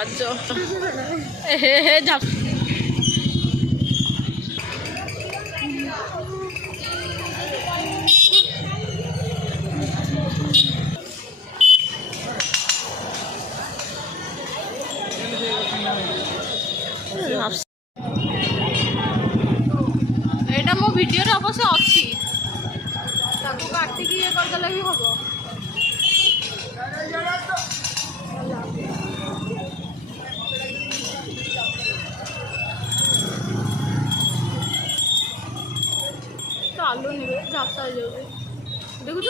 ଲାଜ एटा मो वीडियो रे अवश्य अच्छी ताको काटिकी ये करदेले भी हबो चालू नहीं झापसा हो जाए देखु